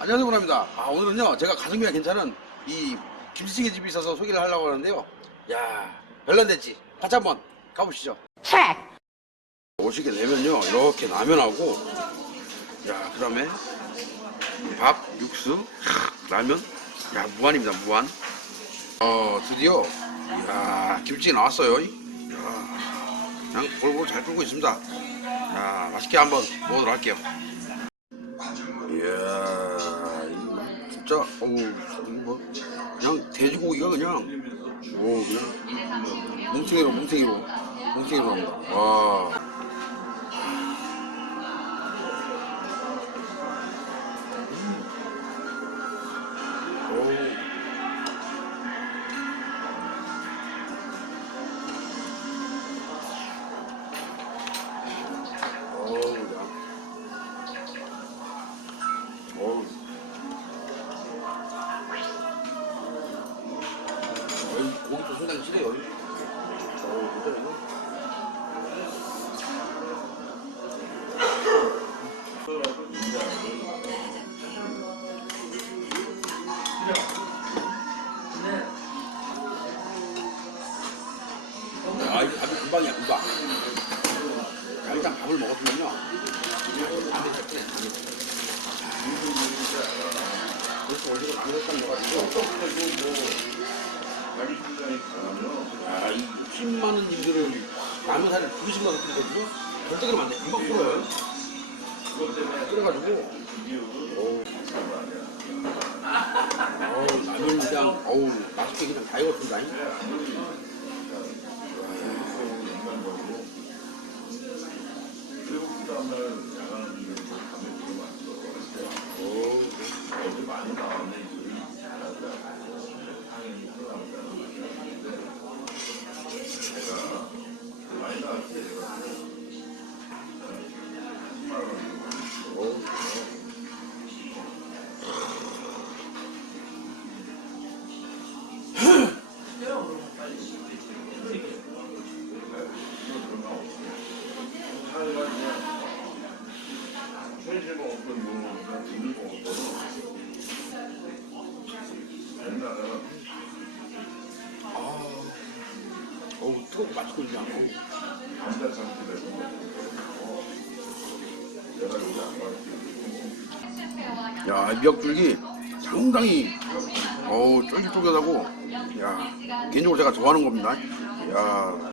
안녕하세요 보람입니다. 아 오늘은요 제가 가성비가 괜찮은 이 김치찌개 집이 있어서 소개를 하려고 하는데요. 야 별난대지. 같이 한번 가보시죠. 오시게 되면요 이렇게 라면하고 야 그 다음에 밥 육수 하, 라면. 야 무한입니다 무한. 어 드디어 야 김치찌개 나왔어요. 야, 그냥 골고루 잘 끓고 있습니다. 야 맛있게 한번 먹어도록 할게요 이야, 진짜, 어우, 뭐, 그냥 돼지고기가 그냥, 오, 그냥, 뭉탱이로, 뭉탱이로, 뭉탱이로 합니다. 와. 금방. 자, 일단 밥을 먹었으면요. 안에 잡히네, 안에. 그래서 올리고 나무젓갈 넣어가지고 아, 이힘 많은 님들은 라면 살을 두 개씩 넣어서 끓이거든요 절대 그러면 안돼 금방 풀어요 어우 어우 라면 그냥 어우 맛있게 그냥 다 익었습니다 어우 뜨겁고 맛있고 그냥 야, 이 미역줄기 상당히 어우 쫄깃쫄깃하고 야 개인적으로 제가 좋아하는 겁니다. 야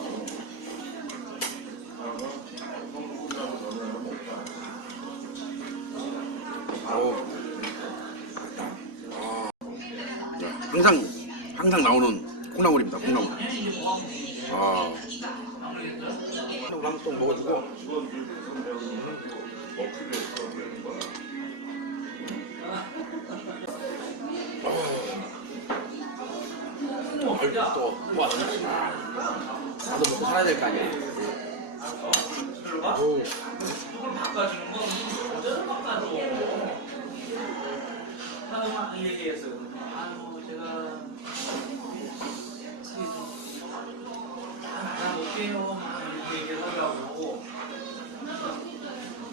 항상 항상 나오는 콩나물입니다. 콩나물. 아 콩나물 또 먹어주고 또 알고 또 모았으니 나도 먹고 살아야 될 거 아니야. 제가 아, 못해요. 막 이렇게 얘기를 하려고.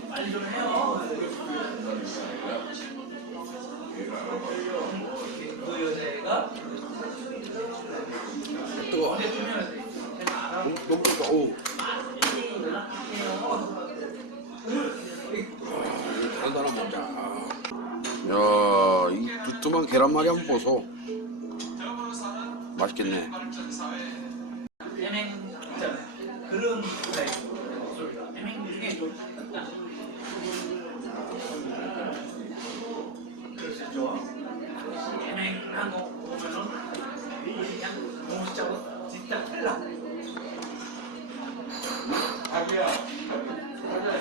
빨리 좀 해요. 그 여자애가 제가 이건 계란말이 한번 보소. 맛있겠네.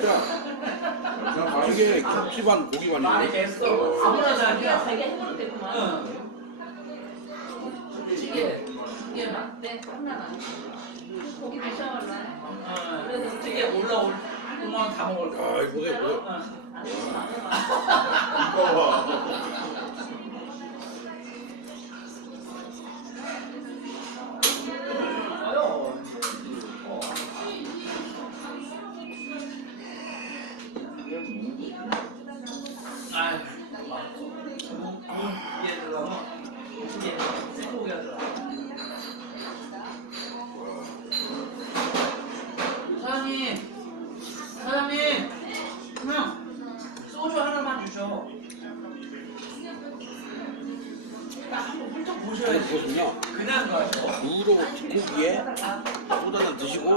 야. 그런 스타일. 자, 이게 김치반 고기반이 많이 됐어. 아무나 자기야. 자기 해볼 때구만. 응. 이게 이게 맞대 하나 고기 드셔볼래? 그래서 되게 올라올 동안 다 먹을 거야. 아, 이거 보세요. 보세요. 아유, 가셔. 무로 뒷고기에 한잔 드시고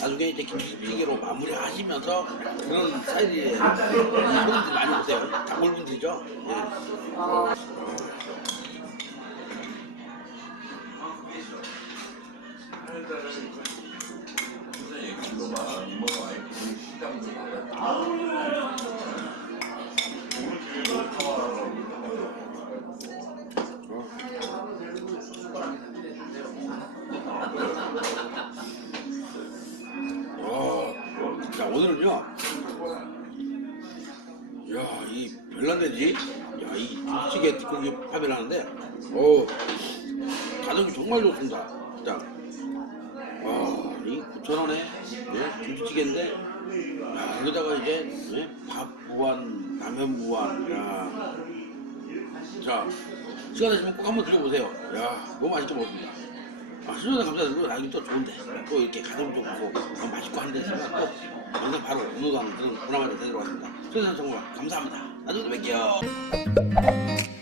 나중에 이제 김치찌개로 마무리하시면서 그런 스타일의 분들 많이 오세요. 단골 분들이죠. 예. 어, 오늘은요. 야, 이 별난데지? 야, 이 김치찌개 뒷고기 파배를 하는데, 어, 가격이 정말 좋습니다. 진짜. 와, 이 9,000원에 예, 김치찌개인데, 야, 여기다가 이제 예, 밥 무한, 라면 무한, 야. 자, 시간 되시면 꼭 한번 드셔보세요. 야, 너무 맛있게 먹었습니다. 아, 수저는 감사드리고 나중에 또 좋은데 또 이렇게 가슴 좋고 더 맛있고 하는 데 있으면 또 영상 바로 업로드하는 그런 문화마다 되도록 하겠습니다. 수저는 정말 감사합니다. 나중에 또 뵐게요.